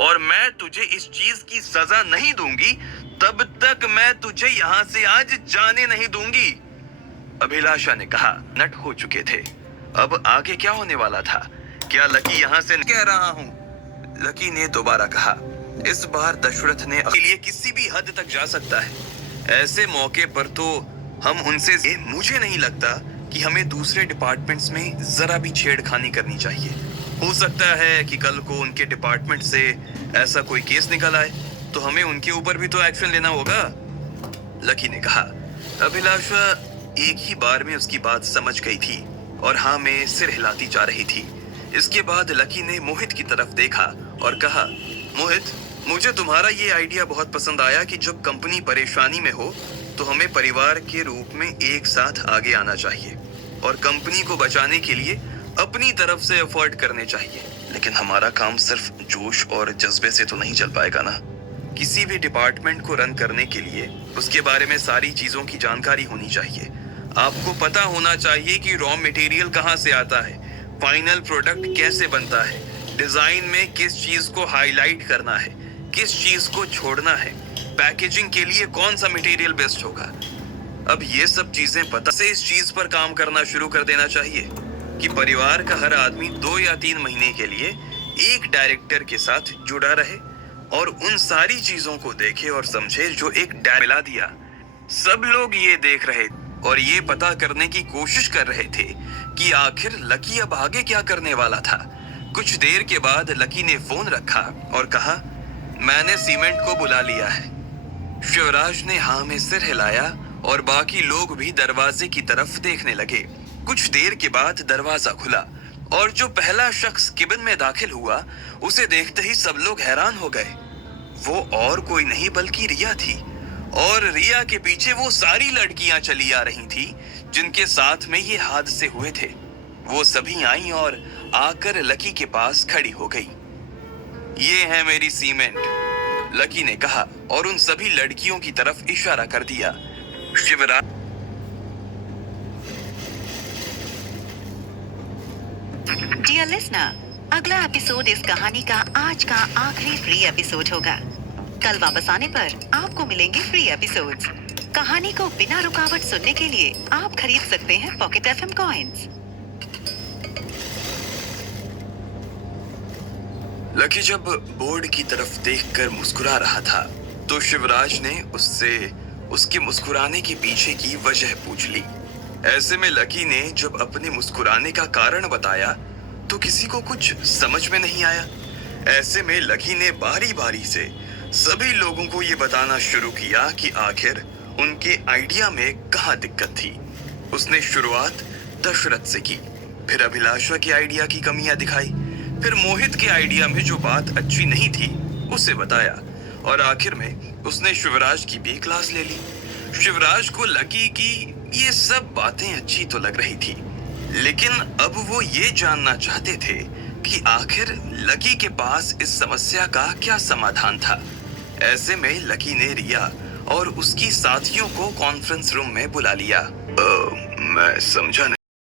और मैं तुझे इस चीज की सजा नहीं दूंगी तब तक मैं तुझे यहाँ से आज जाने नहीं दूंगी। अभिलाषा ने कहा। नट हो चुके थे। अब आगे क्या होने वाला था? क्या लकी यहाँ से कह रहा हूँ? लकी ने दोबारा कहा। इस बार दशरथ ने के लिए किसी भी हद तक जा सकता है। ऐसे मौके पर तो हम उनसे मुझे नहीं लगता कि हमें दूसरे डिपार्टमेंट्स में जरा भी छेड़खानी करनी चाहिए। हो सकता है कि कल को उनके डिपार्टमेंट से ऐसा कोई केस निकल आए तो हमें उनके ऊपर भी तो एक्शन लेना होगा, लकी ने कहा। अभिलाषा एक ही बार में उसकी बात समझ गई थी और हाँ में सिर हिलाती जा रही थी। इसके बाद लकी ने मोहित की तरफ देखा और कहा, मोहित, मुझे तुम्हारा ये आइडिया बहुत पसंद आया कि जब कंपनी परेशानी में हो तो हमें परिवार के रूप में एक साथ आगे आना चाहिए और कंपनी को बचाने के लिए अपनी तरफ से एफर्ट करने चाहिए। लेकिन हमारा काम सिर्फ जोश और जज्बे से तो नहीं चल पाएगा ना। किसी भी डिपार्टमेंट को रन करने के लिए उसके बारे में सारी चीजों की जानकारी होनी चाहिए। आपको पता होना चाहिए कि रॉ मटेरियल कहाँ से आता है, फाइनल प्रोडक्ट कैसे बनता है, डिजाइन में किस चीज को हाईलाइट करना है, किस चीज को छोड़ना है, पैकेजिंग के लिए कौन सा मटेरियल बेस्ट होगा। अब ये सब चीजें पता से इस चीज पर काम करना शुरू कर देना चाहिए कि परिवार का हर आदमी 2 या 3 महीने के लिए एक डायरेक्टर के साथ जुड़ा रहे और उन सारी चीजों को देखे और समझे जो एक मिला दिया। सब लोग ये देख रहे और ये पता करने की कोशिश कर रहे थे कि आखिर लकी अब आगे क्या करने वाला था। कुछ देर के बाद लकी ने फोन रखा और कहा, मैंने सीमेंट को बुला लिया है। शिवराज ने हाँ में सिर हिलाया और बाकी लोग भी दरवाजे की तरफ देखने लगे। कुछ देर के बाद दरवाजा खुला और जो पहला शख्स केबिन में दाखिल हुआ उसे देखते ही सब लोग हैरान हो गए। वो और कोई नहीं बल्कि रिया थी और रिया के पीछे वो सारी लड़कियां चली आ रही थी जिनके साथ में ये हादसे हुए थे। वो सभी आई और आकर लकी के पास खड़ी हो गई। ये है मेरी सीमेंट, लकी ने कहा और उन सभी लड़कियों की तरफ इशारा कर दिया। शिवराज डियर लिसनर, अगला एपिसोड इस कहानी का आज का आखिरी फ्री एपिसोड होगा। कल वापस आने पर आपको मिलेंगे फ्री एपिसोड्स। कहानी को बिना रुकावट सुनने के लिए आप खरीद सकते हैं पॉकेट एफएम कॉइन्स। लकी जब बोर्ड की तरफ देखकर मुस्कुरा रहा था तो शिवराज ने उससे उसके मुस्कुराने के पीछे की वजह पूछ ली। ऐसे में लकी ने जब अपने मुस्कुराने का कारण बताया तो किसी को कुछ समझ में नहीं आया। ऐसे में लकी ने बारी बारी से सभी लोगों को ये बताना शुरू किया कि आखिर उनके आइडिया में कहाँ दिक्कत थी। उसने शुरुआत दशरथ से की, फिर अभिलाषा के आइडिया की कमियां दिखाई, फिर मोहित के आइडिया में जो बात अच्छी नहीं थी उसे बताया और आखिर में उसने शिवराज की भी क्लास ले ली। शिवराज को लकी की ये सब बातें अच्छी तो लग रही थी, लेकिन अब वो ये जानना चाहते थे कि आखिर लकी के पास इस समस्या का क्या समाधान था। ऐसे में लकी ने रिया और उसकी साथियों को कॉन्फ्रेंस रूम में बुला लिया। मैं समझा नहीं।